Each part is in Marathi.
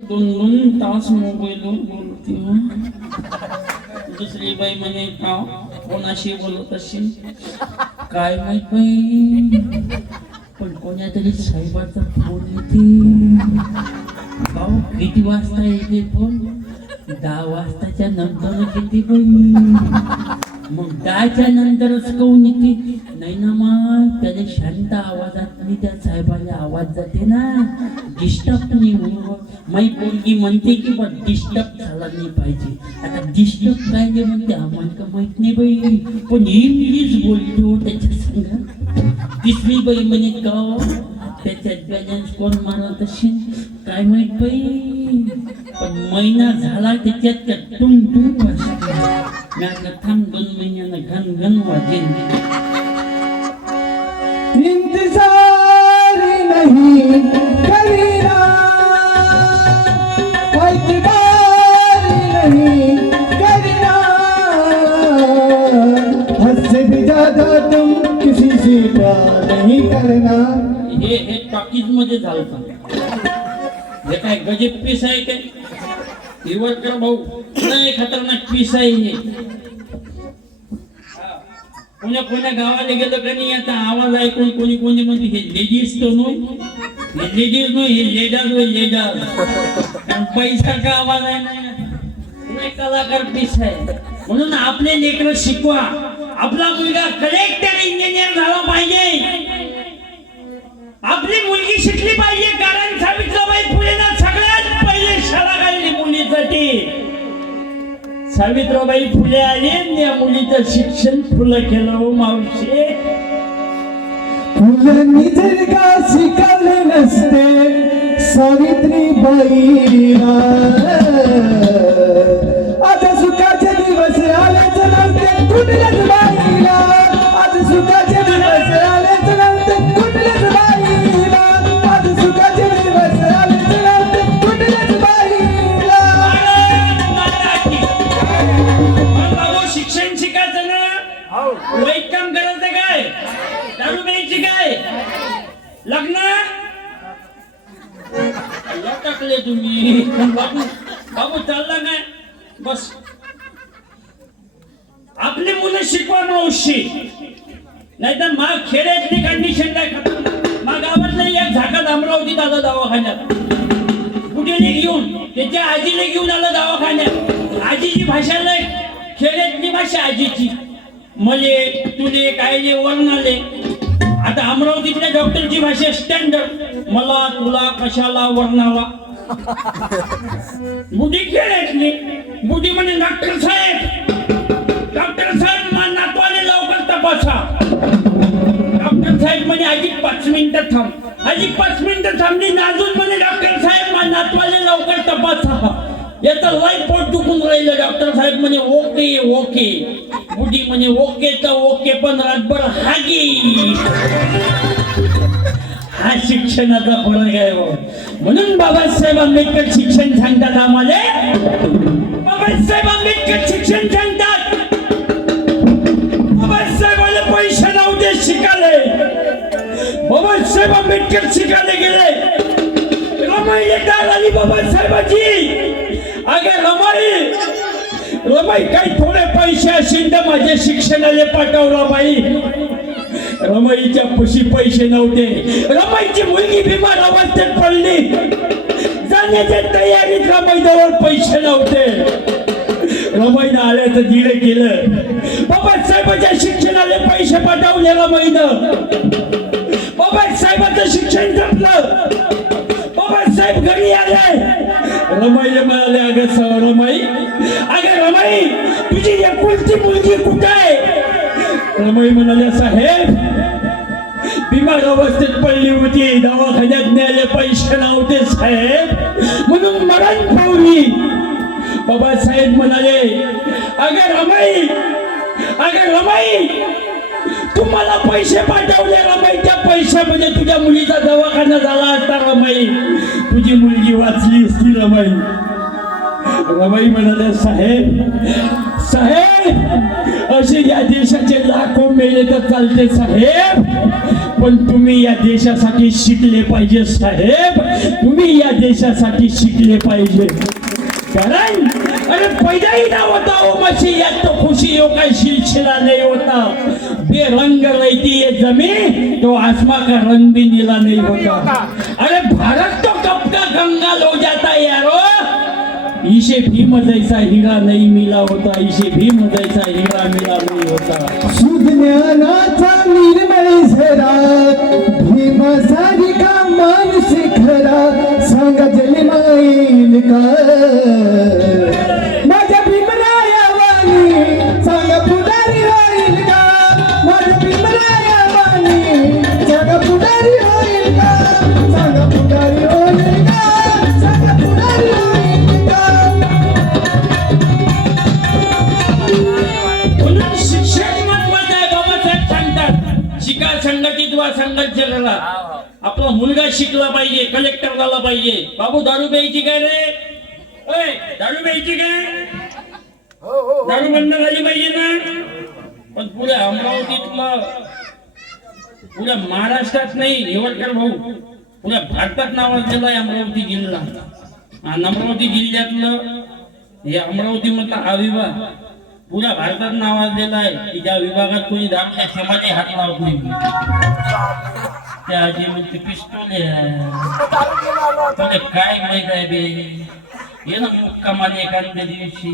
2 तास मोबाईलवर बोलते हो. दुसरी बाई म्हणे का कोणाशी बोलत असेल काय माहित बाई, पण कोण्या तरी साहेबाचा फोन येते. भाऊ किती वाजता येते फोन? 10 वाजताच्या नंतर येते बाई. मग 10च्या नंतरच काऊन येते? नाही ना मग त्याला शांत आवाजात मी त्या साहेबाला आवाज जाते ना, डिस्टर्ब नाही होऊ. माई पोरगी म्हणते की बा डिस्टर्ब झाला नाही पाहिजे. आता डिस्टर्ब काय जे म्हणते आम्हाला का माहित नाही बाई, पण इंग्लिश बोलतो त्याच्या संग. तिसरी बाई म्हणे का त्याच्यात बॅलन्स कोण मारत असेल काय माहित बाई, पण महिना झाला त्याच्यात त्या टुंग टुंग वाजते. मी आता थांब 2 महिन्यानं घन घन वाजेन. इंतजार नहीं करीना, एतबार नहीं करीना, हद से भी ज्यादा तुम किसी से प्यार नहीं करना. हे टॉकीज मध्ये झालं. हे काय गजब पीस आहे काय? हिवरकर भाऊ लय खतरनाक पीस आहे हे. कोण्या गावाला गेलं का नाही याचा आवाज ऐकून कोणी कोणी म्हणजे हे लेडीज तो नो, हे लेडीज नो, हे लेडर नो, लेडर पैसा का आवाज आहे ना. कलाकार पीस आहे. म्हणून आपले लेकरं शिकवा. आपला मुलगा कलेक्टर इंजिनियर झाला पाहिजे, आपली मुलगी शिकली पाहिजे. कारण सावित्रीबाई फुलेंना सगळ्यात पहिले शाळा काढली मुलीसाठी. सावित्रीबाई फुले आली आणि या मुलीचं शिक्षण फुलं केलं. हो मावशी, फुलांनी जर का शिकवले नसते सावित्रीबाईला, आता सुखाचे दिवस आलेच नव्हते कुठल्याच बाईला. आता सुखाचे दिवस आलेच नव्हते कुठल्याच बाईला. आता सुखाचे दिवस आलेच नव्हते कुठल्याच बाईला. बाबू शिक्षण शिकायचं ना, वाईट काम करायचं काय, दारू प्यायची काय, लग्न टाकले तुम्ही. बाबू चालला काय बस. आपली मुलं शिकवा मावशी, नाहीतर मग खेड्यातली कंडिशन काय. मग गावातलं एक झाकात अमरावतीत आलं दवाखान्यात, कुठेने घेऊन त्याच्या आजीला घेऊन आलं दवाखान्यात. आजीची भाषा लय खेड्यातली भाषा आजीची. मले तुले काय वर्ण आले. आता अमरावतीतल्या डॉक्टरची भाषा स्टँडर्ड, मला तुला कशाला वर्णाला. बुढी खेड्यातली बुढी म्हणजे डॉक्टर साहेब, डॉक्टर साहेब नातवाले लवकर तपासा. डॉक्टर साहेब म्हणजे आजी 5 मिनिटं थांब, आजी 5 मिनिटं थांबली नाजून म्हणे डॉक्टर साहेब नातवाले लवकर तपासा. याचा लय पोट दुखून राहिलं. डॉक्टर साहेब म्हणे ओके ओके. बुढी म्हणे ओके तर ओके, पण रातभर हागी. हा शिक्षणाचा फरक आहे. म्हणून बाबासाहेब आंबेडकर शिक्षण सांगतात आम्हाला. बाबासाहेब आंबेडकर शिक्षण सांगतात. बाबासाहेबाला पैसे नव्हते शिकायले. बाबासाहेब आंबेडकर शिकायला गेले. रमाई एकदा आली बाबासाहेबाची. अगे रमाई काही थोडे पैसे असतील तर माझ्या शिक्षणाला पाठवला बाई. रमाईच्या पशी पैसे नव्हते. रमाईची मुलगी बिमार अवस्थेत पडली. जाण्याच्या तयारीत रमाईजवळ पैसे नव्हते. रमाईनं आल्या तर दिले केलं. बाबासाहेबाच्या शिक्षणाला पैसे पाठवले रमाईनं. बाबासाहेबाचं शिक्षण संपलं. बाबासाहेब घरी आले. रमाईला म्हणाले अगं रमाई, अगं रमाई तुझी एकुलती मुलगी कुठे आहे? रमाई म्हणाले साहेब बिमार अवस्थेत पडली होती, दवाखान्यात न्यायला पैसे नव्हते साहेब, म्हणून मरण पावली. बाबासाहेब म्हणाले अगं रमाई तुम्हाला पैसे पाठवले रमाई. त्या पैशामध्ये तुझ्या मुलीचा दवाखाना झाला असता रमाई, तुझी मुलगी वाचली असती रमाई. रमाई म्हणाले साहेब असे या देशाचे लाखो मेले तर चालते साहेब, पण तुम्ही या देशासाठी शिकले पाहिजे साहेब, तुम्ही या देशासाठी शिकले पाहिजे. कारण अरे पैदा ही ना होता ओ मसी यात तो खुशी हो का सिलसिला नहीं होता. बेरंग रहती ये जमीन तो आसमां का रंग भी नीला नहीं होता. अरे भारत तो कब का कंगाल हो जाता है यारो. इसे भीम जैसा हीरा नहीं मिला होता, इसे भीम जैसा हीरा मिला नहीं होता. सुज्ञानाचा निर्मळ झरा भीमासारिका मानसी खरा सांगा जन्माईल का माझ्या भीमरायावानी सांगा पुढारी होईल का माझ्या भीमरायावानी सांगा पुढारी होईल का सांगा पुढारी होईल का सांगा पुढारी होईल का. म्हणून शिक्षण महत्वाचं आहे. बाबासाहेब सांगतात शिका संघटित व्हा संघर्ष करा. आपला मुलगा शिकला पाहिजे, कलेक्टर झाला पाहिजे. बाबू दारू प्यायची काय रे? ओय, दारू प्यायची काय? दारू बंद झाली पाहिजे ना. पण पुढे अमरावतीतला पुऱ्या महाराष्ट्रात नाही यवतमाळ भाऊ पुऱ्या भारतात नावाजलेला आहे अमरावती जिल्हा. आणि अमरावती जिल्ह्यातलं हे अमरावती मधला हा विभाग पुऱ्या भारतात नावाजलेला आहे की ज्या विभागात कोणी दारूच्या समाधी हात लावत नाही. त्या आधी म्हणजे पिस्तूल तुला काय माहित आहे बे. ये ना मुक्कामाने एखाद्या दिवशी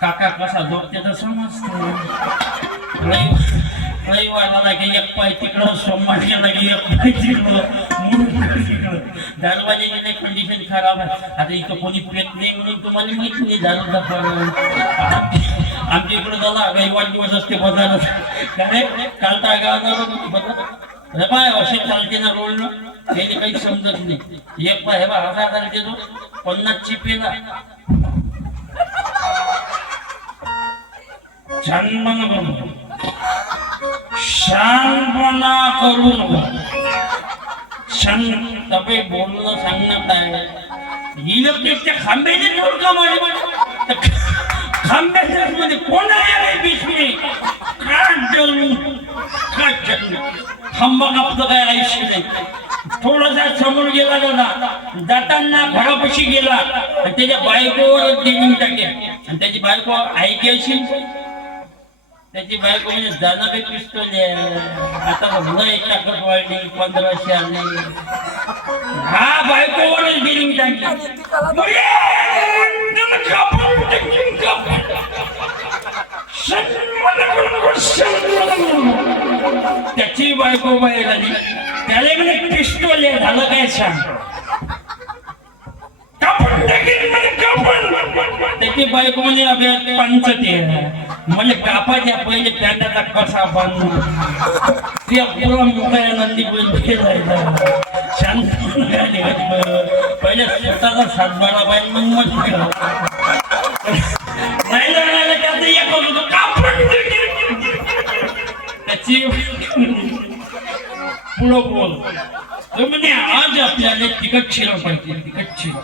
काका कसा जोडते तर समजतो. रविवारला की एक पाय तिकडं, सोमवारला की एक पाय तिकडं, दारूबाजी गेले कंडिशन खराब आहे. आता इथं कोणी पेट नाही म्हणून तुम्हाला माहित नाही दारू दाखवा. आमच्या इकडं झाला काही वाढदिवस असते बजारला काय काल तर गावाला बाय असे चालते ना रोड हे काही समजत नाही. एक पाय हे बा असा चालते तो 50 चिपेला छानपणा करू नको, शानपणा करू नको. शांत बोलणं सांगणं काय इलेक्ट्रिकच्या खांब्याचे जोड का मारे खांब्याच्या मध्ये कोण आहे बिस्मी खांबा कापलं काय आयुष्य नाही. थोडासा समोर गेला ना जाताना घरापाशी गेला आणि त्याच्या बायकोवर ट्रेनिंग टाके आणि त्याची बायको ऐकी असेल त्याची बायको म्हणजे जाणं काही पिस्तोल आता मुलं एक टाकत वाढली 1500 आले. हा बायकोवरच ट्रेनिंग टाकली. त्याची बायको बाहेर आली त्याला म्हणजे पिस्तोल झालं काय सांग. त्याची बायको म्हणजे अभ्यास पंचते म्हणजे कापाच्या पहिले पॅन्टाचा कसा बांधून त्या पुरा मोकळ्या नंदी जायचा शांत पहिले स्वतःचा सातबारा पाहिजे मग त्याची पुढं बोल म्हणजे आज आपल्याला तिकट शिरा पाहिजे. तिकट शिरा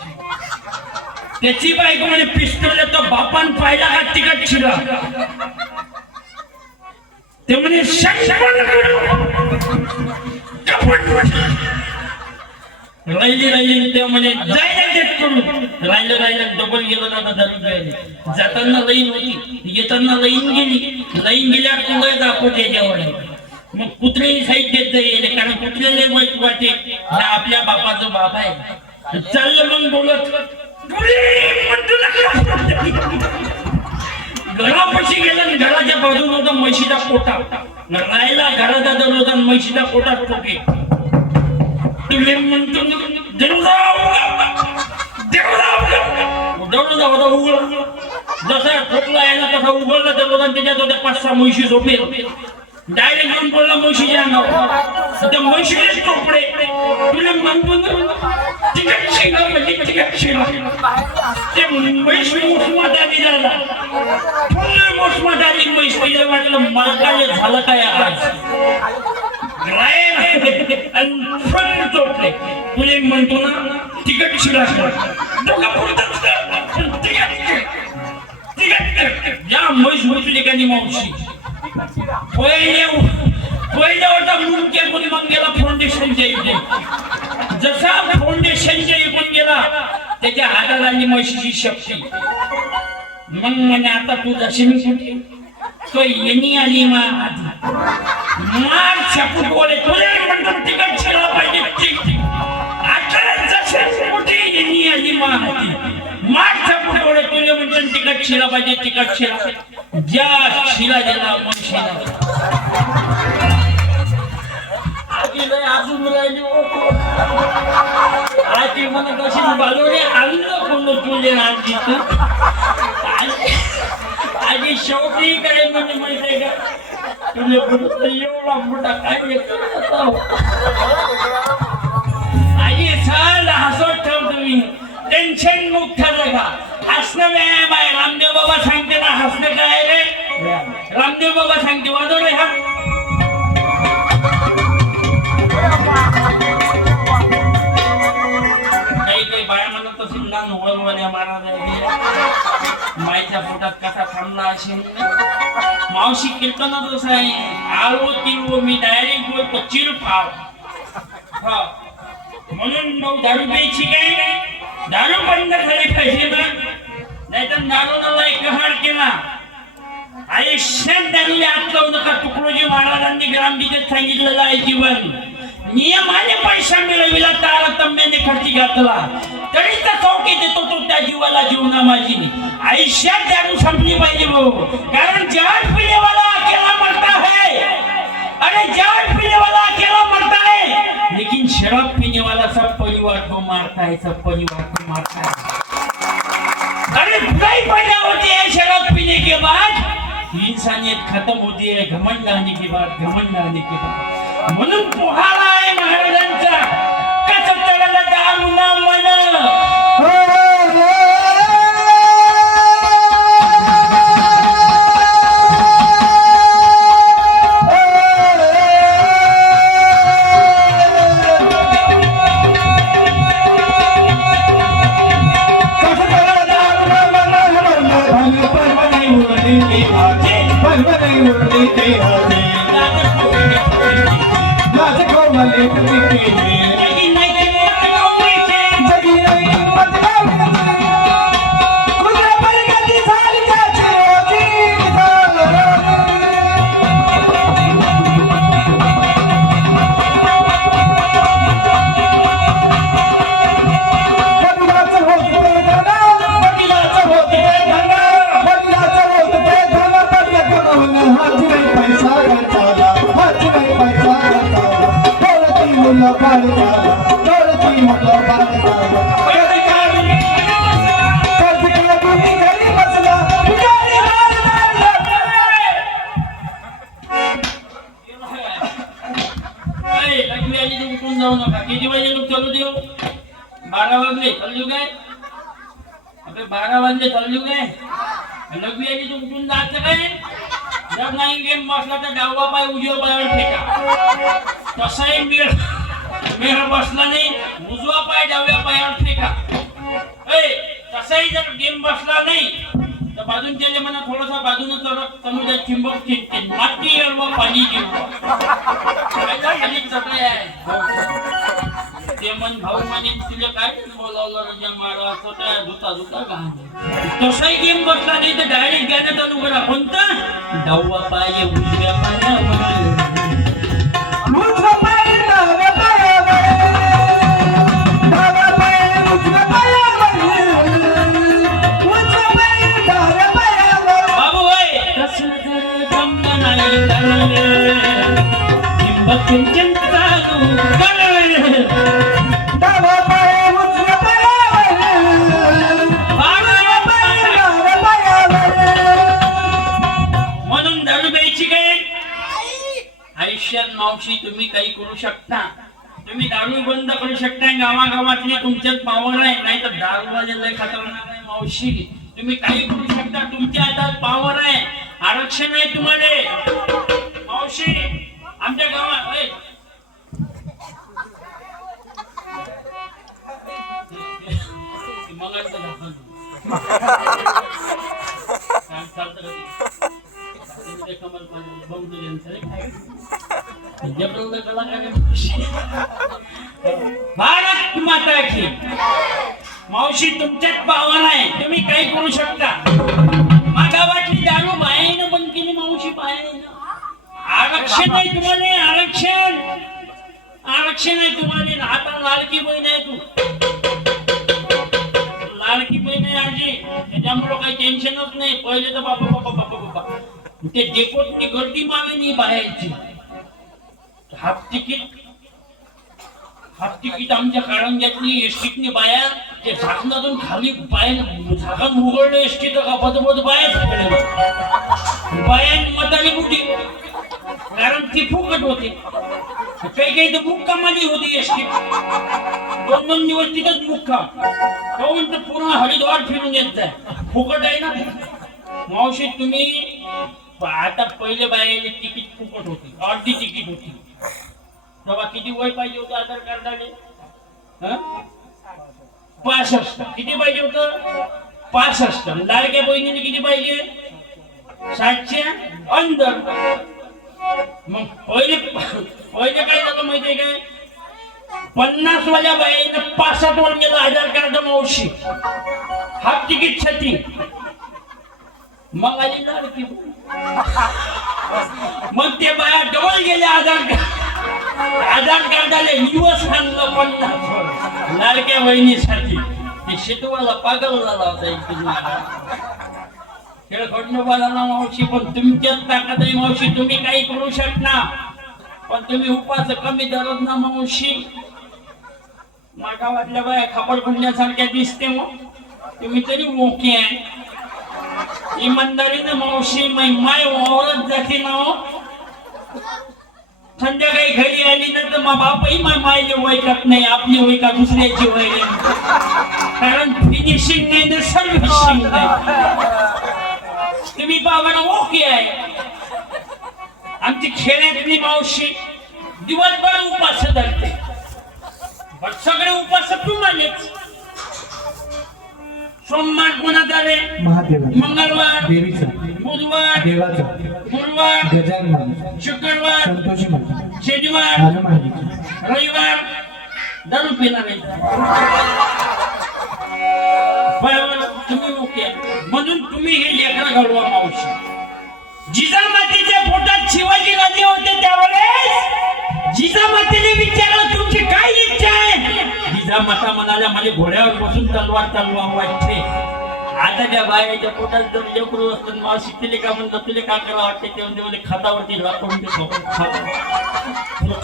त्याची बायको म्हणजे पिस्तोल तो बापान पाहिला का तिकट शिरा ते म्हणजे राहिली ते म्हणजे राहिलं डबल गेलं ना दारू प्यायले. जाताना लाईन होती येताना लाईन गेल्यावर तुला दाखवत याच्यावर मग कुत्रेही साईड देत जाईल कारण कुत्र्याला वाईट वाटे आपल्या बापाचं बाप आहे. चाललं मग बोलत घरापाशी गेला घराच्या बाजूला होता म्हशीचा कोटा राहिला घराचा दर होता म्हशीचा कोटा टोके. तुम्ही म्हणतो दररोजा होता उघड जसा ठोकला आहे ना तसा उघडला दररोजा त्याच्यात होत्या 5-6 म्हशी झोपेल. डायरेक्ट घेऊन बोलला म्हशीचे अंगावर त्या म्हशीचे कपडे तुला म्हणतो तिकट शिंगा म्हणजे तिकट शिंगा ते म्हैस मोसमात झाला फुल मोसमात आली म्हैस पहिलं वाटलं मालकाले झालं काय आज फुल चोपले तुले म्हणतो ना तिकट शिरा या म्हैस होती एखादी मावशी पहिले पहिला होता मुंडके कोणी मग गेला फाउंडेशनच्या इथे. जसा फाउंडेशनच्या इकडून गेला त्याच्या हातात आली म्हशीची शक्ती. मग म्हणे आता तू जशी मी कुठे तो येणी आली मार छपूट बोले तुला म्हणतो तिकट छेला पाहिजे ठीक. आता जशी कुठे येणी आली मार छपूट बोले तुला म्हणतो तिकट छेला पाहिजे तिकट छेला ज्या शिला दिला मग शिला अजून राहिली आजी मला कशी बाजूने आणलं कोण तुले आणखी आजी शेवटी काय म्हणजे माहितीये का तुझे एवढा मोठा काय आजी चाल हसत ठेव तुम्ही टेन्शन मुक्त जगा. हसणं व्यायाम आहे. रामदेव बाबा सांगते ना हसणं काय रे. रामदेव बाबा सांगते वाजवले हा काही बाया म्हणत असेल ना नवळवाल्या महाराज माईच्या पोटात कसा थांबला असेल. मावशी कीर्तनात असं आहे आळो तिळवो मी डायरेक्ट बोलतो चिर पाव. म्हणून भाऊ दारू प्यायची काय दारू बंद झाली पाहिजे ना. नाहीतर दारूला एक हाड केला आयुष्यात दारूला हात लावू नका. तुकडोजी महाराजांनी ग्रामगीतेत सांगितलेलं आहे जीवन नियमाने पैसा मिळविला तारतम्याने खर्ची घातला तरी तर चौकी देतो तो त्या जीवाला जीवना माझी. आयुष्यात दारू संपली पाहिजे भाऊ. कारण जहाज पिने वाला अकेला मरता है. अरे जहाज पिने वाला अकेला मरता है लेकिन शराब पीने वाला सब परिवार को मारता है. सब परिवार को मारता है. अरे बुराई पैदा होती है शराब पीने के बाद. इंसानियत खत्म होती है घमंड आने के बाद. घमंड आने के बाद म्हणून पोहाला आहे महाराजांचा कसं चढला दारू ना मन. जाऊ नका. किती वाजे लोक चालू देऊ 12 वाजले चालू काय अबे 12 वाजले चालू काय लघवी आली तू उठून जायचं काय. जर नाही गेम बसला तर डावा पाय उजव्या पायावर फेका. तसाही मेळ बसला नाही उजवा पाय डाव्या पायावर फेका. तसाही जर गेम बसला नाही तर बाजून त्याले म्हणा थोडासा बाजून समुद्रात चिंबक चिंते माती अडवा पाणी खाली चटले आहे. ते मन भाऊ म्हणे तुला काय बोलावलं रजा मारा छोट्या धुता धुता घाण. तसाही गेम बसला नाही तर डायरेक्ट गाणं चालू करा. कोणता डावा पाय उजव्या पायावर उजवा पाय डाव्या पायावर डावा पाय उजव्या पायावर उजवा पाय डाव्या पायावर. बाबू होय कसं जर जमलं नाही तर चिंबक चिंता डावा पाय उजव्या पायावर डावा पाय डाव्या पायावर. म्हणून दारू प्यायची काय आयुष्यात मावशी तुम्ही काही करू शकता. तुम्ही दारू बंद करू शकता. गावागावातली तुमच्यात पावर आहे. नाही तर दारूवाले लय खतरनाक आहे मावशी. तुम्ही काही करू शकता. तुमच्या हातात पावर आहे. आरक्षण आहे तुम्हाला मावशी. आमच्या गावात कमल जबरदस्त कलाकार आहे मावशी. भारत माता की मावशी तुमच्यात पावन आहे, तुम्ही काही करू शकता. मागावातली दारू बायानं बंद केली मावशी, बायानं. आरक्षण आहे तुम्हाला, आरक्षण आरक्षण आहे तुम्हाला. आता लाडकी बहीण आहे तू, लाडकी बहीण आहे आजी, त्याच्यामुळं काही टेन्शनच नाही. पहिले तर बाबा बाबा बाबा बाबा ते डेपोटची गर्दी मागे नाही बाहेरची. हाफ तिकीट आमच्या कारंज्यातली एसटीतनी बाया ते झाकणातून खाली बाहेर झाकण उघडलं एसटी तर का बदबद बाहेर बाया मताने बुटी, कारण ती फुकट होते. काही काही तर मुक्कामाली होती एसटी, 2-2 दिवस तिथंच मुक्काम. काहून तर पूर्ण हरिद्वार फिरून येत जाय, फुकट आहे ना. मावशी तुम्ही आता पहिले बायाने तिकीट फुकट होती, अर्धी तिकीट होती. तेव्हा किती वय पाहिजे होतं आधार कार्डाने? 65. किती पाहिजे होतं? 65. लाडक्या बहिणीने किती पाहिजे? 60च्या अंदर. मग पहिले काय झालं माहितीये काय? 50 वाल्या बाईनं 65 वर गेलं आधार कार्ड मावशी, हाफ तिकीट साठी. मग आली लाडकी, मग ते बाया डबल गेले आधार कार्डाला दिवस आणलं 50 वर लाडक्या बहिणीसाठी. ते शेतवाला पागल झाला होता एक खेळ घडणं बोलायला मावशी. पण तुमच्याच ताकद आहे मावशी, तुम्ही काही करू शकता. पण तुम्ही उपास कमी धरत ना मावशी. माझ्या गावातल्या बाया खापड फुटण्यासारख्या दिसते, मग तुम्ही तरी मोके आहे. इमानदारीनं मावशी माय वावरत जाते ना हो. संध्याकाळी घरी आली ना तर बापही मायले वैकत नाही, आपली वैका दुसऱ्याची वैले. कारण फिनिशिंग नाही ना सर्व्हिसिंग नाही. तुम्ही बाबांना ओके आहे. आमची खेड्यातली मावशी दिवसभर उपास धरते, पण सगळे उपास तुम्हालेच. सोमवार कोणाचा रे? मंगळवार देवीचा, बुधवार देवाचा, गुरुवार गजानन, शुक्रवार संतोषी माता, शनिवार हनुमानजी, रविवार दारू पिणार आहे. तुम्ही ओके, म्हणून तुम्ही हे लेकरं घडवा मावशी. जिजामातेच्या पोटात शिवाजी राजे होते त्यावेळेस जिजामातेने विचारलं तुमची काय इच्छा आहे? जिजामाता म्हणाल्या माझ्या घोड्यावर बसून तलवार चालवा वाटते. आता त्या बायाच्या पोटात जर लेकरू असतं मावशी तिले का म्हणतात, तुले का करावं वाटते? ते म्हणजे खातावरती लाकून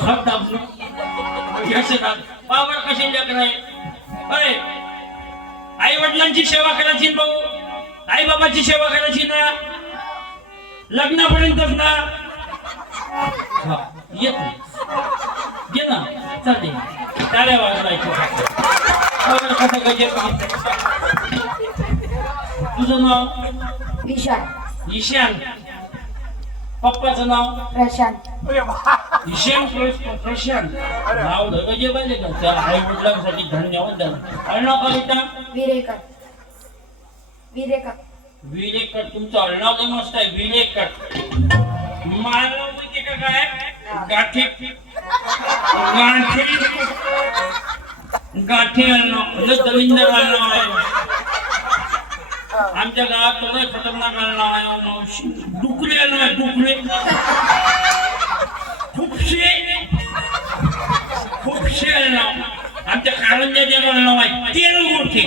खात दाबून बाबर कशी लेकर आहे. आई वडिलांची सेवा करायची भाऊ, आई बाबाची सेवा करायची ना, लग्नापर्यंतच ना. येत घे ना, चालते टाळ्या वाजवायच्या. तुझं नाव? ईशान. पप्पाचं नाव? प्रशांत. ईशान प्रशांत. नाव धगजे पाहिजे का? त्या आई वडिलांसाठी धन्यवाद द्या. अण्णा कविता? विरेकर. तुमचं अळणाव लय मस्त आहे, विरेकर. मला माहिती का काय? गाठी अळणाव, दलिंदर अळणाव आहे. आमच्या गावात लय खतरनाक अळणाव आहे मावशी. डुकरे अळणाव आहे, डुकरे. खूपशे अळणाव. आमच्या कारंज्याचे अळणाव आहे, तेल मोठे.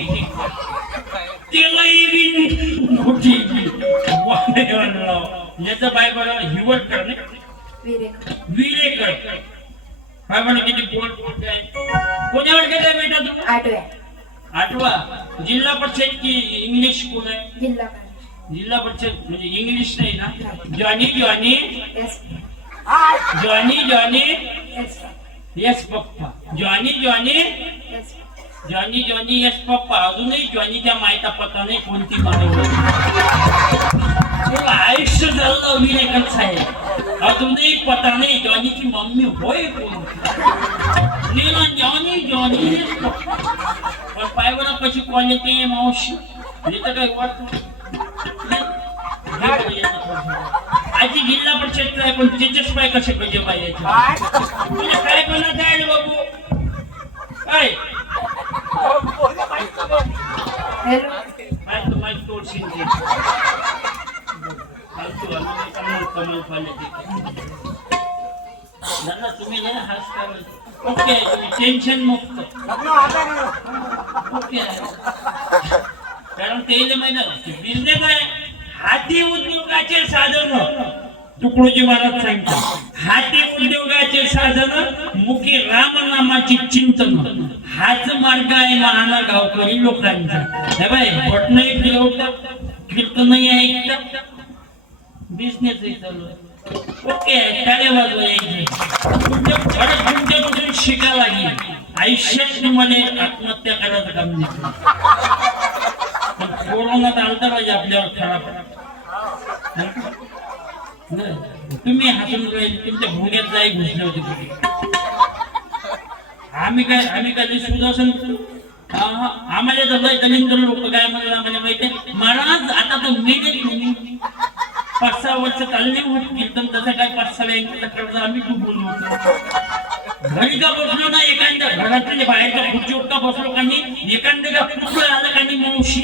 याचं बाय बरं हिवट करणे विरेकर. काय म्हणा किती बोल बोलते आहे. कोण्या वर्गात आहे बेटा तू? 8वा. जिल्हा परिषद की इंग्लिश स्कूल आहे? जिल्हा परिषद म्हणजे इंग्लिश नाही ना. जॉनी यस पप्पा. जॉनी यस पप्पा. अजूनही जॉनीच्या मायता पत्ता नाही कोणती मानव. आयुष्य झालं विरेकर साहेब, अजूनही पता नाही जॉनीची मम्मी होय कोण. जॉनी यस पप्पा. पण पायवर कशी क्वालिटी मावशी, हे तर काही वाटत आजी जिल्हा परिषदचा आहे पण त्याच्याच पाय कसे पाहिजे पाहिजे तुझ्या काय कोणाचं आहे रे बाबू काय काय तुम्हाला तोडशील ते फालतू आम्ही कमल पाहिजे दादा तुम्ही जरा हास करा ओके तुम्ही टेन्शन मुक्त ओके कारण तेल महिना बिझनेस आहे हाती उद्योगाचे साधन तुकडोजी महाराज सांगतात हाती उद्योगाचे साधन मुखी रामनामाची चिंतन हाच मार्ग आहे लहान गावकरी लोकांचा हे बाय बटणही फिरवतात कीर्तनही ऐकतात बिझनेसही चालू आहे ओके त्याने बाजू तुमच्यापासून शिकायला लागेल आयुष्यात तुम्हाला आत्महत्या करायचं काम नाही पण कोरोनात आलता पाहिजे आपल्यावर खराब तुम्ही हसून राहिले तुमच्या भोंग्यात जाई घुसले होते कुठे आम्ही काय सुदर्शन आम्हाला तर दलिंद्र लोक काय म्हणतात आम्हाला माहिती महाराज आता तर मी 5-6 वर्ष चालले होत कीर्तन तसं काय 5-6 कर्ज आम्ही खूप बोललो होतो घरी का बसलो ना एखाद्या घरातले बाहेरच्या खुर्चीवर का बसलो काही एखाद्या कुठलं आलं काही मावशी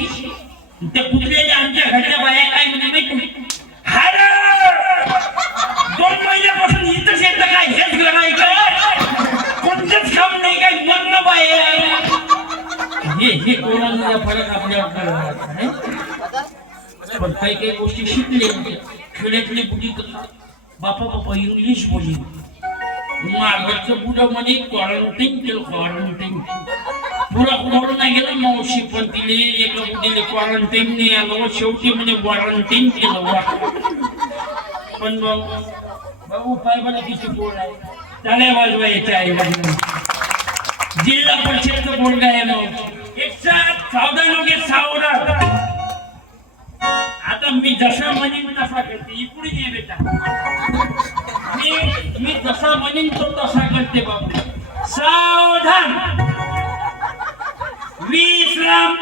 त्या कुठल्याच्या आमच्या घरच्या बाया काय म्हणजे माहिती हार 2 महिन्यापासून इथंच येतं काय हेच घर आहे का कोणतंच काम नाही काय मग्न बाहेर हे कोरोनाचा फरक आपल्यावर कळला पण काही गोष्टी शिकले खेड्यातली बुडी बापा इंग्लिश बोली मागचं बुडं म्हणे क्वारंटाईन केलं क्वारंटाईन पुरा कुठं नाही गेलं मावशी पण तिने एका बुडीले क्वारंटाईन नाही आलं शेवटी म्हणजे क्वारंटाईन केलं पण भाऊ उपाय मला किती बोल आहे त्याला वाजवायचे आहे जिल्हा परिषदचं बोलगा आहे मग एक साथ सावधान लोक सावधान आता मी जसा म्हणेन तसा करते इकडे ये बेटा मी जसा म्हणेन तो तसा करते बाबू सावधान विश्राम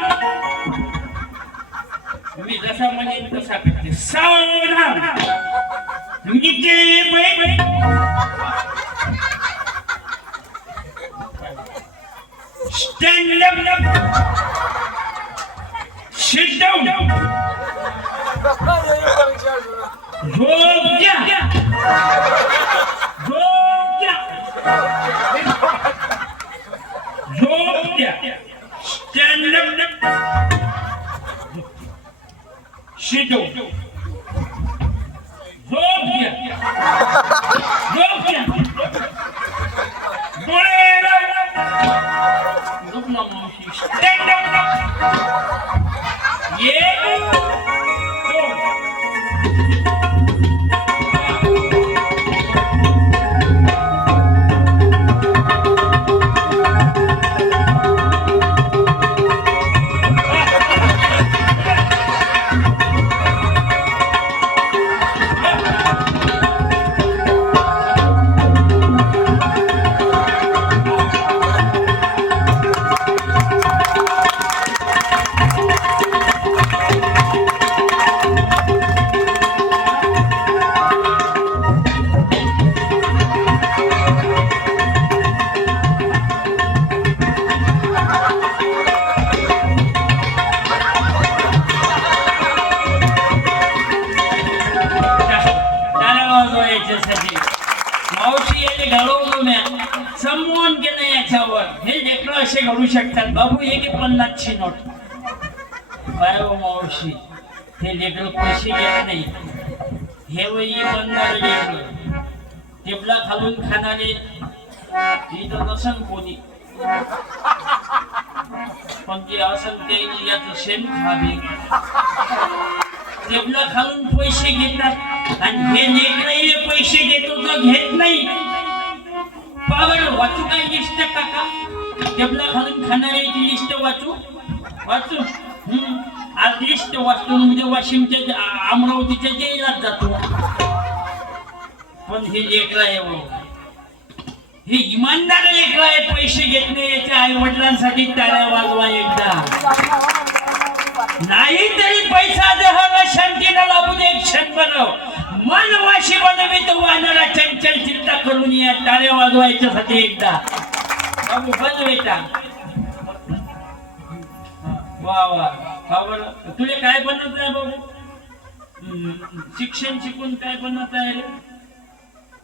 मी जसा म्हणेन तसा करते सावधान नीचे स्टँड अप सिट डाउन झोप घ्या स्टँड अप सिट डाउन झोप घ्या झोपला मावशी स्टँड अप ये घडू शकतात बाबू एक 50ची नोट काय मावशी हे लेकर पैसे घेत नाही हे वही बंदार लेकर टेबला खालून खाणारे इथं नसन कोणी पण ते असं ते याचं शेण खावे टेबला खालून पैसे घेतात आणि हे लेकर पैसे घेतो तर घेत नाही पावर वाचू काय लिस्ट काका टेबला खालून खाणाऱ्याची लिस्ट वाचू आज लिस्ट वाचतो म्हणजे वाशिमच्या अमरावतीच्या जेलात जातो पण हे लेकर आहे हे इमानदार लेकर आहे पैसे घेत नाही याच्या आई वडिलांसाठी टाळ्या वाजवा एकदा नाही तरी पैसा देहाला शांतीला लावून एक क्षण बनव मन वाशी बनवित वानरा चंचल चित्ता करून या टाळ्या वाजवायच्यासाठी एकदा बाबू बंद बेटा वा वा बाबा तुला काय बनवत आहे बाबू शिक्षण शिकून काय बनवत आहे रे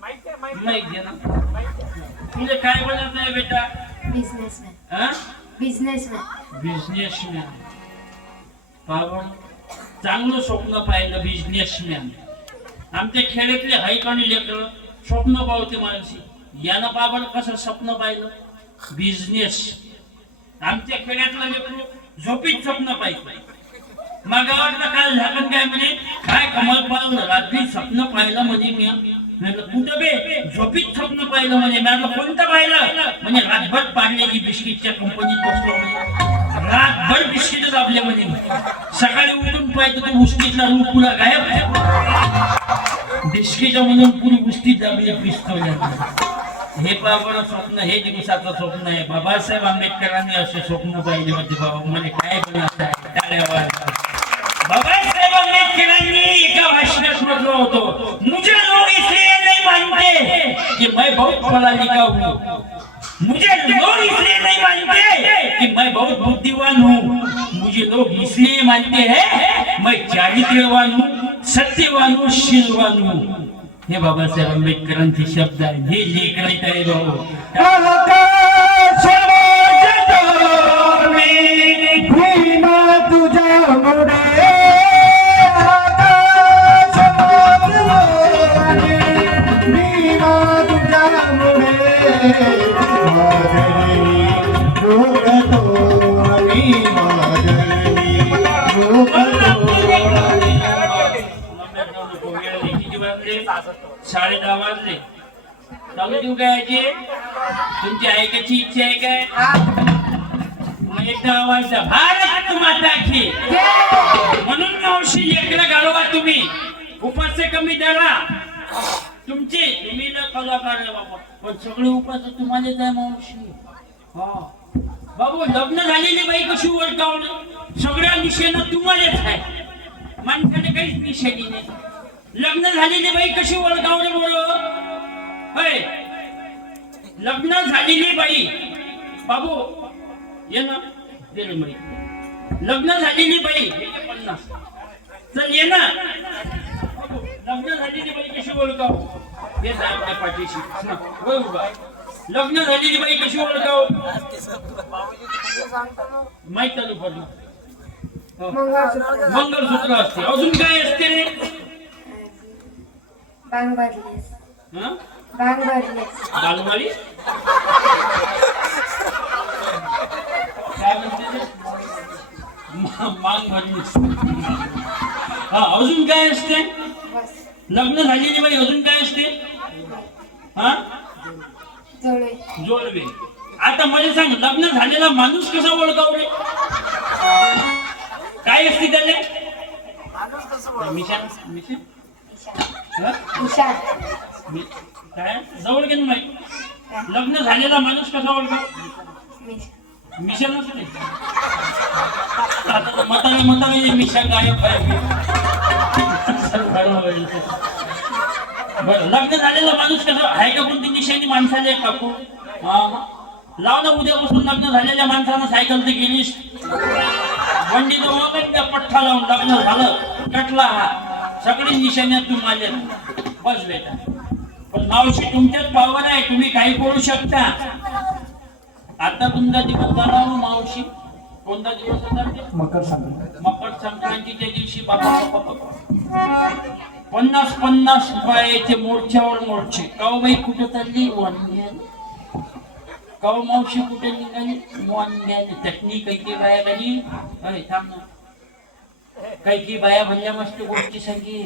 माहित घे ना तुला काय बनवत आहे बेटा बिझनेसमॅन बिझनेसमॅन बाबा चांगलं स्वप्न पाहिलं बिझनेसमॅन आमच्या खेड्यातले हाईक आणि लेकर स्वप्न पावते माणसी यानं बाबाला कसं स्वप्न पाहिलं बिझनेस आमच्या खेड्यातलं लेकर झोपीत स्वप्न पाहिजे मग गावातलं काल झाकण काय म्हणे काय कमाल पाहिलं रात्री स्वप्न पाहिलं म्हणजे मी कुठं बे झोपीत स्वप्न पाहिलं म्हणजे मी कोणतं पाहिलं म्हणजे रातभर पाडलेली बिस्किटच्या कंपनीत बसलो म्हणजे रातभर बिस्किट दाबले म्हणजे सकाळी उठून पाहिजे तो मुस्किटला रूप पुरा गायब बिस्किट म्हणून पुरी मुस्ती दाबली पिस्तोल्यात हे बाबाचं स्वप्न हे दिवसाचं स्वप्न आहे बाबासाहेब आंबेडकरांनी असे स्वप्न पाहिले म्हणजे बाबा मला काय बनायचं आहे टाळ्यावर बाबासाहेब आंबेडकरांनी एका भाषणात म्हटलं होतं मुझे लोग इसलिए नहीं मानते कि मैं बहुत पढ़ा लिखा हूँ मुझे लोग इसलिए नहीं मानते कि मैं बहुत बुद्धिमान हूँ मुझे लोग इसलिए मानते हैं मैं चारित्र्यवान हूँ सत्यवान हूँ शीलवान हूँ हे बाबासाहेब आंबेडकरांचे शब्द आहेत हे लेखन आहे भाऊ साडे 10 वाजले चालू देऊ काय तुमची ऐकायची इच्छा आहे काय मग एकदा आवाज भारत माता की म्हणून मावशी लेकरं घालवा तुम्ही उपास कमी द्याला तुमचे तुम्ही कलाकार आहे बाबा पण सगळे उपास तुम्हालाच आहे मावशी हा बाबू लग्न झालेली बाई कशी ओळखावलं सगळ्या निशेनं तुम्हालाच आहे माणसाने काहीच निशाणी नाही लग्न झालेली बाई कशी ओळखावली बोल लग्न झालेली बाई बाबू ये ना दिले मरी लग्न झालेली बाई 50 चल ये ना लग्न झालेली बाई कशी ओळखाव हे आपल्या पाठीशी लग्न झालेली बाई कशी ओळखाव माहित चालू पडलं मंगळसूत्र असते अजून काय असते रे बांग भरलीस बालवाडी काय म्हणते मांग भरलीस हा अजून काय असते लग्न झालेली बाई अजून काय असते हा जोडवे आता मला सांग लग्न झालेला माणूस कसा ओळखाव रे काय असते त्याले मिशन मिशन काय जवळ गेलं नाही लग्न झालेला माणूस कसा ओळखा मिशन असते आता मताने मिशन गायब बरं लग्न झालेला माणूस कसा आहे का कोणती निशाणी माणसाला काकू लाव ना उद्यापासून लग्न झालेल्या माणसानं सायकल तर गेलीस वंडीनं वगैरे पठ्ठा लावून लग्न झालं कटला हा सगळी निशाण्या तुम्हाला बस बेटा पण मावशी तुमच्याच पावर आहे तुम्ही काही करू शकता आता तुमचा दिवस झाला मावशी कोणता दिवस होता मकर संक्रांतीच्या दिवशी बाबा 50 रुपयाचे मोर्चावर मोर्चे काव बाई कुठे चालली वांग्याने काव मावशी कुठे निघाली वांग्याने चटणी काही बाया झाली अरे थांब ना काही बाया म्हणल्या मस्त गोष्टी सांगी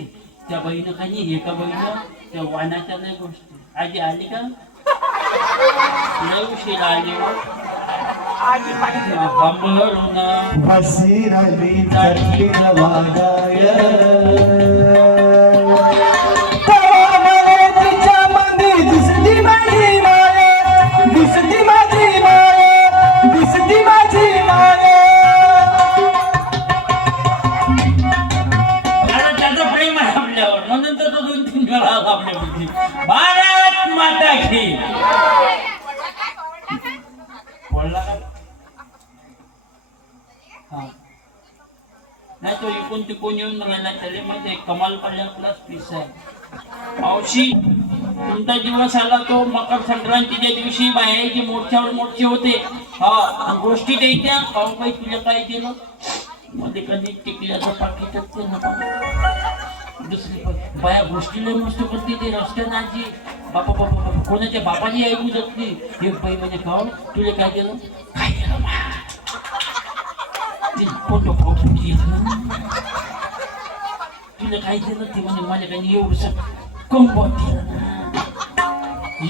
त्या बाईनं काही एका बाईनं त्या वानाच्या लय गोष्टी आजी आली का लय उशीर आली त्याचं प्रेम आहे आपल्यावर म्हणून तर तो 2-3 भारत माता की बोलला का? हा. नाही तो इकून तिकून येऊन राहिला त्याला मध्ये कमाल पडल्यातलाच पीस आहे. मावशी तुमचा दिवस आला तो मकर संक्रांतीच्या दिवशी बाहेरची मोर्चावर मोर्चे होते. हा गोष्टी द्यायच्या भाऊबाई तुला काय केलं मध्ये कधी टिकल्याचं पाकिटच ते ना दुसरी बाया गोष्टीला मस्त करते ते रस्त्यानं आजी बापा बापा बापा कोणाच्या बापाने ऐकू जात नाही. एक बाई म्हणजे खाऊ तुला काय केलं काय केलं ते फोटो फोटो तुला काय केलं ते म्हणे माझ्या काही एवढंच कंपॉट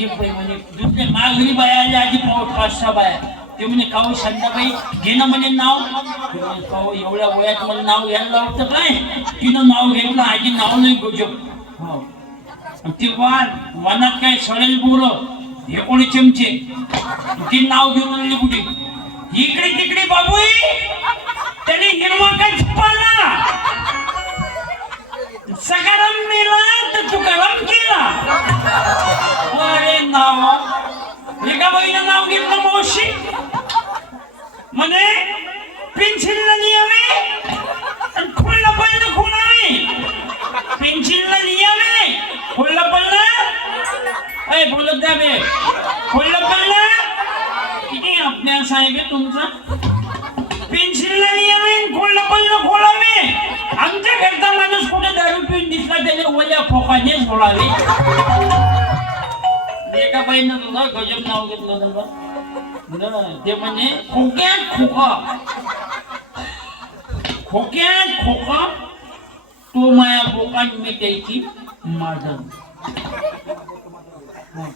एक बाई म्हणे दुसऱ्या माघरी बाया आल्या आधी 5-6 बाया ते म्हणे काऊ शांताबाई घे ना म्हणे नाव काऊ एवढ्या वयात मला नाव घ्यायला लावतं काय तिनं नाव घेतलं आधी नाव नाही गोजब हो ते वानात काय सडेल बोरं 19 चमचे ते नाव घेऊन आले कुठे इकडे तिकडे बाबू त्याने हिरवा काय झपाला सकाराम मेला तर तुकाराम केला. अरे नाव एका बाईनं नाव घेतलं मावशी म्हणे पेन्सिलला लिहावे आणि खोलला पडलं खोलावे पेन्सिलला लिहावे खोलला पडलं अय बोलत द्यावे खोलला पडलं किती अभ्यास आहे बे तुमचा पेन्सिलला लिहावे खोलला पडलं खोलावे आमच्या घरचा माणूस कुठे दारू पिऊन दिसला त्याने ओल्या खोकानेच खोलावे. एका बाईनं तुला गजब नाव घेतलं तुला ते म्हणजे खोक्यात खोका तो माया बोकान मिटायची माधन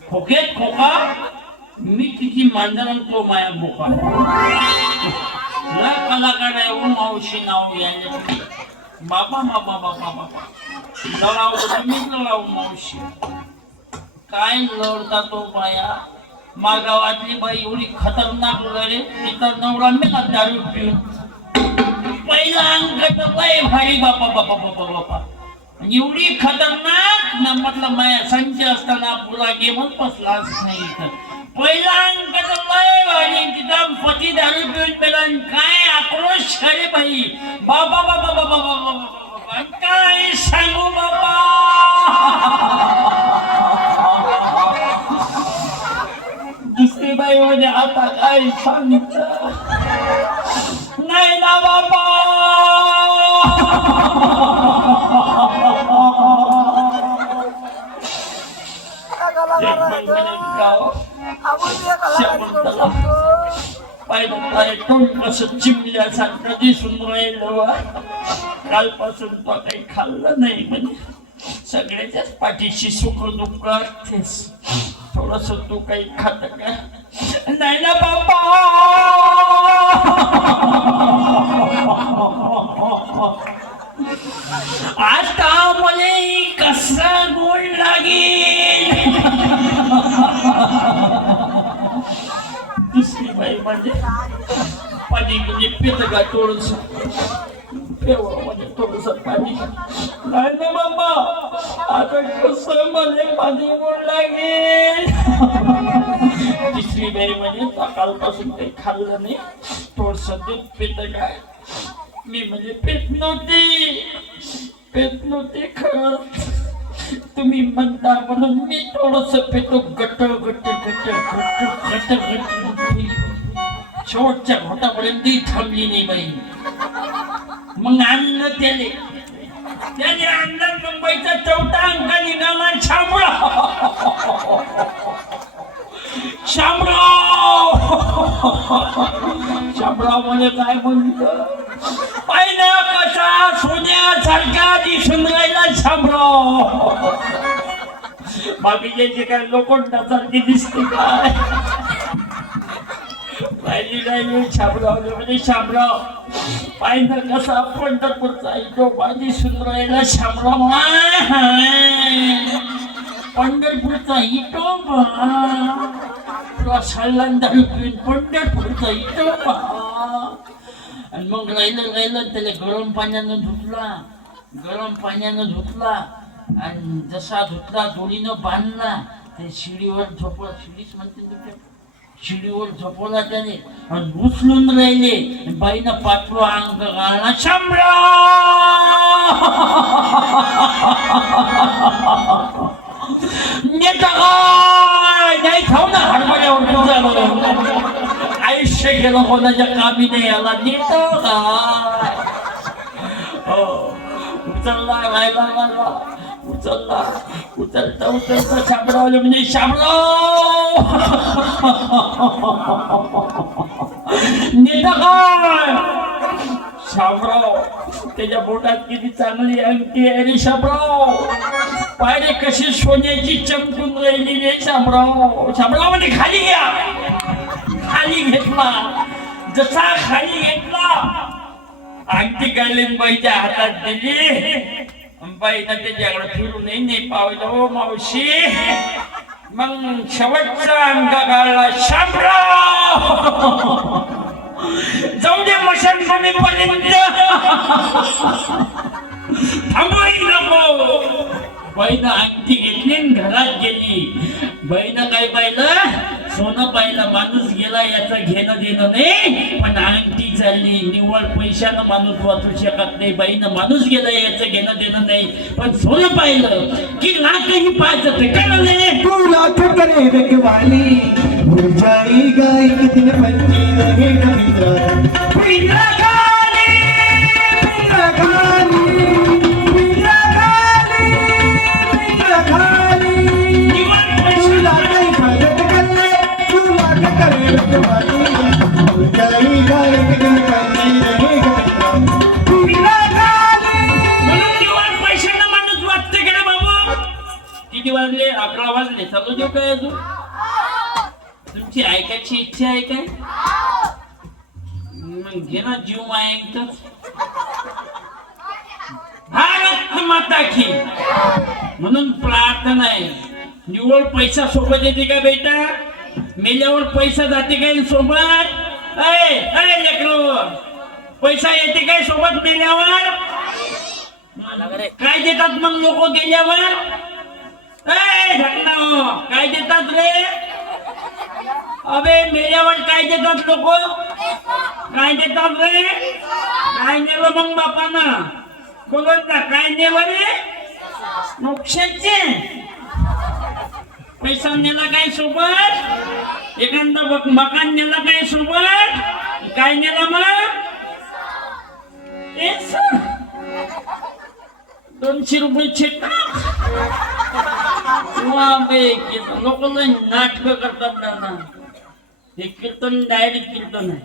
खोक्यात खोका मी तिची मांडण तो माया बोका लय कलाकार आहे ओ मावशी नाव घ्यायला बाबा बाबा बाबा बाबा लढाव तुम्ही लढाव मावशी काय लढता तो बाया मागावातली बाई एवढी खतरनाक लढे तिथं नवरा मेला दारू पिऊन पहिला अंक लय भारी बापा बापा बापा बापा एवढी खतरनाक ना म्हटलं माया संच असताना पुरा गेमच बसलाच नाही तर पहिला अंक लय भारी तिथं पती दारू पिऊन पेला काय आक्रोश करे बाई बाबा बाबा बाबा बाबा काय सांगू बाबा दुसरी बाई म्हणजे आता काय सांगत नाही ना बाबा चिमल्यासारखं दिसून राहिलं कालपासून तो काही खाल्लं नाही म्हणजे सगळ्याच्याच पाठीशी सुख दुःख असतेस थोडस तू काही खात का नाही ना बाबा आता मला कसा गोड लागेल दुसरी बाई म्हणजे पाणी म्हणजे पेट का थोडस थोडस पाणी नाही ना बाबा आता कसं मला पाणी गोड लागेल तिसरी बाई म्हणजे सकाळपासून काही खाल्लं नाही थोडस दूध पेट काय मी म्हणजे पेट नव्हती खरं तुम्ही म्हणता म्हणून मी थोडस पेतो गट्ट शेवटच्या घोटापर्यंत थांबली नाही बाई मग आणलं त्याने आणलं मुंबईचा 4था अंक निघाला शामराव म्हणजे काय म्हणतं पाहिलं कसा सोन्यासारखा दिसून राहिला शामराव बाकीचे जे काय लोखंडासारखी दिसते काय राहिली शामराव म्हणजे शामराव पाहिलं कसा पंढरपूरचा इटोबा दिसून राहिला शामराव पंढरपूरचा इटोबा पंढरपूरचा इटोबा आणि मग राहिलं त्याला गरम पाण्यानं धुतला आणि जसा धुतला दोरीनं बांधला ते शिडीवर झोपला, शिडीच म्हणते ना ते. शिडीवर झोपवला त्याने आणि उचलून राहिले. बाईनं पाठवा अंग घालला, शामराव नेता काय नाही खाऊ ना हडबड्यावर आयुष्य गेलं कोणाच्या कामी नाही आला. नेता काय उचलला राहिला मला, उचलला उचलता उचलता शामरावले म्हणजे शामराव नेता काय. शामराव त्याच्या बोटात किती चांगली अंगठी आहे रे शामराव, पायरे कशी सोन्याची चमकून राहिली रे शामराव. शामराव म्हणजे खाली घ्या. खाली घेतला, जसा खाली घेतला अंगठी काढली बाईच्या हातात दिली. बाईनं त्याच्याकडे फिरूनही नाही पावलं. हो मावशी, मग शेवटचा अंग काढला शामराव. जाऊ दे मशान पर्यंत थांबवाही नको. बाईनं अंगठी घेतली आणि घरात गेली. बाईनं काय पाहिलं, सोनं पाहिलं. माणूस गेला याचं घेणं देणं नाही, पण अंगठी चालली. निव्वळ पैशानं माणूस वाचू शकत नाही. बाईनं माणूस गेला याचं घेणं देणं नाही, पण सोनं पाहिलं की लाखही पाहत कळले. तू लाख करे रखवाली हो जाएगा एक दिन बच्ची रहेगा मित्रा. पिंजरा खाली, पिंजरा खाली, पिंजरा खाली, पिंजरा खाली. तू लाख इबादत कर ले, तू लाख करे रखवाली हो जाएगा एक दिन बच्ची रहेगा मित्रा. पिंजरा खाली. म्हणून निव्वळ पैशानं माणूस वाचते का रे बाबू. किती वाजले? 11 वाजले. चालू देऊ काय अजून? तुमची ऐकायची इच्छा आहे काय? मग घे ना जीव मायंकच. भारत माता की म्हणून प्रार्थना आहे. निव्वळ पैसा सोबत येते का बेटा? मेल्यावर पैसा जाते काय सोबत? अरे लेकरो, पैसा येते काय सोबत मेल्यावर? काय देतात मग लोक गेल्यावर? काय देतात रे? अबे मेल्यावर काय देतात लोक? काय देतात रे? काय नेलं मग बापानं? बोलत ना काय नेलं रे? मोक्षाचे पैसा नेला काय सोबत? एखादा मकान नेला काय सोबत? काय नेला मग? 200 रुपये चेक. लोक नाटक करतात ना. हे कीर्तन डायरेक्ट कीर्तन आहे.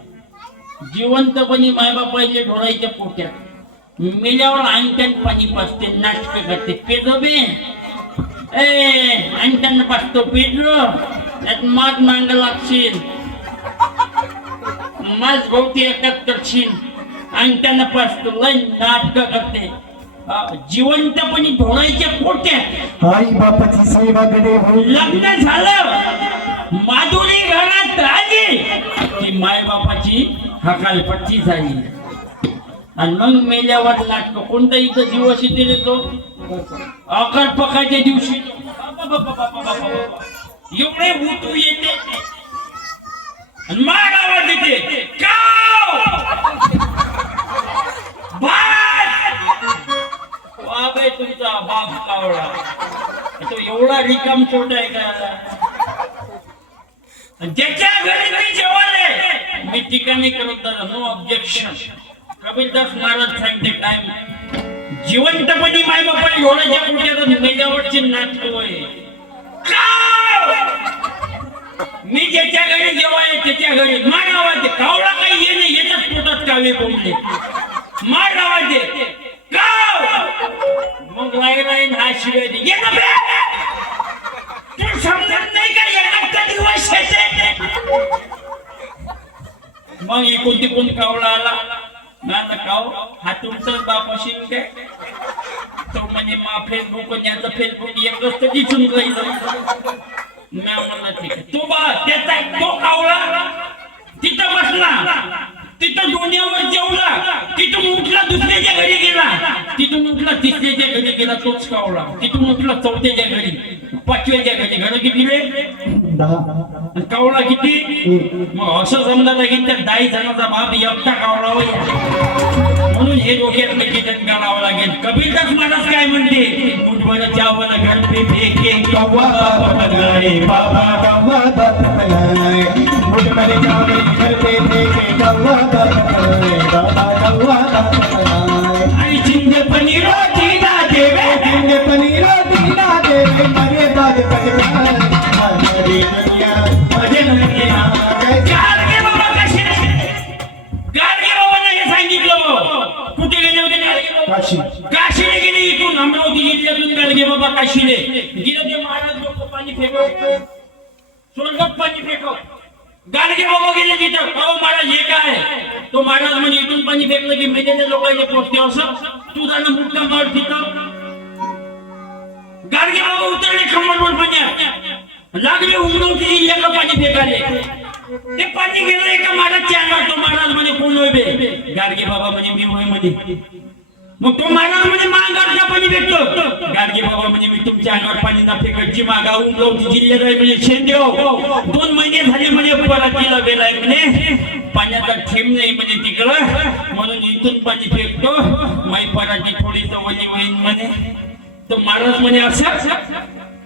जिवंतपणी मायबापाईले ढोरायच्या पोट्यात, मेल्यावर अंगठ्यान पाणी पाजते, नाटक करते. पेजो बे अंगठ्यान पाजतो, पेजलो त्यात मात मांग लागशील, मास भोवती एकच करशील, अंगठ्यानं पाजतो. लय नाटक करते. जिवंतपणी ढोरायच्या पोट्यात आई बापाची सेवा कडे लग्न झालं, माधुरी घरात आली की मायबापाची हकालपट्टी झाली. आणि मग मेल्यावर नाटक. कोणता इथं दिवस येते रे तो? अकर्पकाच्या दिवशी एवढे उतू येते आणि मार आवाज येते. तुमचा बाप कावळा तो एवढा रिकाम छोटा आहे का? ज्याच्या घरी मी जेवण मी ठिकाणी करत नो ऑब्जेक्शन. कबीरदास महाराज सांगते काय, जिवंतपणी मायबापाने एवढं जेवण केलं, मेल्यावरची नाटक होय. मी ज्याच्या घरी जेवाय त्याच्या घरी मार आवाज. कावळा काही ये नाही, येतच पोटात कावे बोलले. मार आवाज दे. मग लाईन हा शिवाय दे. तू समजत नाही का या दिवस मग एकूण तिकून कावळा आला ना काव हा तुमचाच बाप असेल काय? तो म्हणजे मा फेसबुक याचं फेसबुक एकच तर दिसून राहिलं. मी म्हणलं ठीक आहे. तो बा त्याचा तो कावळा तिथं बसला, तिथं दोन्हीवर जेवला, तिथून उठला दुसऱ्याच्या घरी गेला, तिथून उठला तिसऱ्याच्या घरी गेला. तोच कावळा तिथून उठला 4थ्याच्या घरी 5व्याच्या घरी घर किती रे 10 आणि कावळा किती मग असं समजा लागेल त्या 10 जणांचा बाप एकटा कावळा होय म्हणून हे डोक्यात कीर्तन करावं लागेल कबीरदास महाराज काय म्हणते मुठभर चावल घर पे फेके कौवा बाप लगाए बाबा कौवा बाप लगाए मुझ पर चावल घर पे फेंके कौवा बाप लगाए बाबा कौवा बाप लगाए आणि चिंजे पनीर रोटी ना देवे जिंदे पनीर दीना देवे मरे बाद पटकान हमारी दुनिया मजे दुनिया गाडगे बाबा गाडगे बाबांना हे सांगितलं कुठे गेले होते गाडगे बाबा काशी काशीला गेले इथून अमरावती जिल्ह्यातून गाडगे बाबा काशीले गेले ते महाराज लोक पाणी फेकत स्वर्गात पाणी फेकत गाडगे बाबा गेले तिथं अहो महाराज हे काय तो महाराज म्हणजे इथून पाणी फेकलं की मेजेच्या लोकांचे पोचते असं तू जाणं मुक्का मार तिथं गाडगे बाबा उतरले खंबरवर पाण्यात लागले उमरावती जिल्ह्याला पाणी फेकाले ते पाणी गेलं एका महाराजच्या अंगावर तो महाराज म्हणे कोण होय बे गाडगे बाबा म्हणजे मी होय मध्ये मग तो महाराज म्हणजे अंगावर पाणी फेकतो गाडगे बाबा म्हणजे मी तुमच्या अंगावर पाणी ना फेकत जी मागा उमरावती जिल्ह्यात आहे म्हणजे शेंदेव 2 महिने झाले म्हणजे परातीला गेलाय म्हणे पाण्याचा थेंब नाही म्हणजे तिकडं म्हणून इथून पाणी फेकतो माई पराठी थोडी जवळी होईल म्हणे तो महाराज म्हणे असं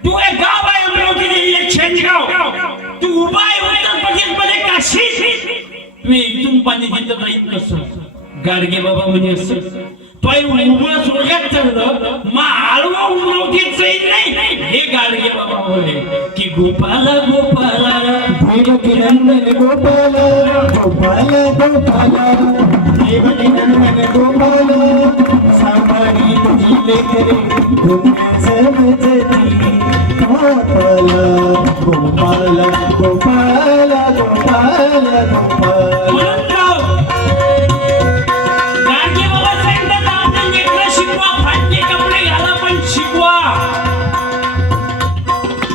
तू एक गाव आहे अमरावती जिल्ह्यात शेंदगाव तू उभा आहे उत्तर प्रदेश मध्ये काशी तुम्ही इथून पाणी तिथं जाईल कसं गाडगे बाबा म्हणजे असं पाय उभं स्वर्गात चढलं मग आळवा अमरावतीत जाईल नाही हे गाडगे बाबा बोले की गोपाला गोपाला देवकी नंदन गोपाल गोपाल गोपाल देवकी नंदन गोपाल सामारी तुझी लेकरे तुम्ही समजती गोपाल गोपाल गोपाल गोपाल गोपाल गाडगे बाबा सांगतात आपण लेकरं शिकवा फाटके कपडे घाला पण शिकवा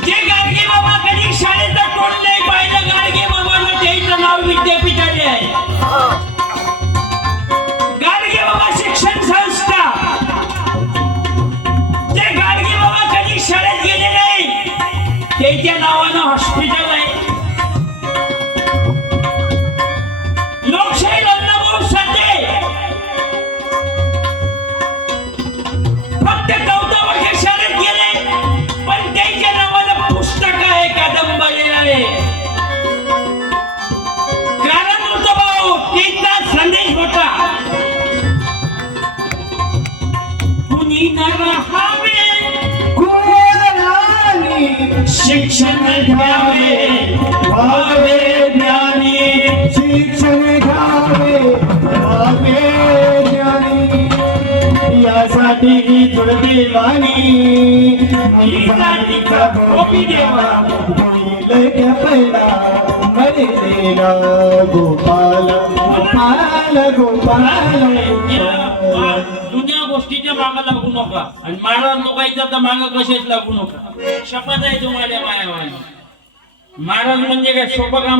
जे गाडगे बाबा कधी शाळेत कोण नाही पाहिलं गाडगे बाबांना त्याचं नाव विद्यापीठाले आहे गाडगे बाबा शिक्षण संस्था जे गाडगे बाबा कधी शाळेत गेले नाही त्याच्या नावानं हॉस्पिटल आहे लोकशाही रत्नभाऊ साठे फक्त 14 वर्ष शाळेत गेले पण त्याच्या नावानं पुस्तक आहे कादंबरी आहे कारण होतं भाऊ त्यांचा संदेश होता कुणी न राहावे कुळराणी शिक्षण घ्यावे भावे ज्ञानी शिक्षण घ्यावे भावे ज्ञानी यासाठी दुर्दैवानी जातीचा गोपी देवा होईल कपडा मरेला गोपाल गोपाल गोपाल जुन्या गोष्टीच्या मागा लागू नका आणि महाराज लोकांच्या तर मागा कशाच लागू नका शपथ आहे तुम्हाला महाराज म्हणजे काय सोपं काम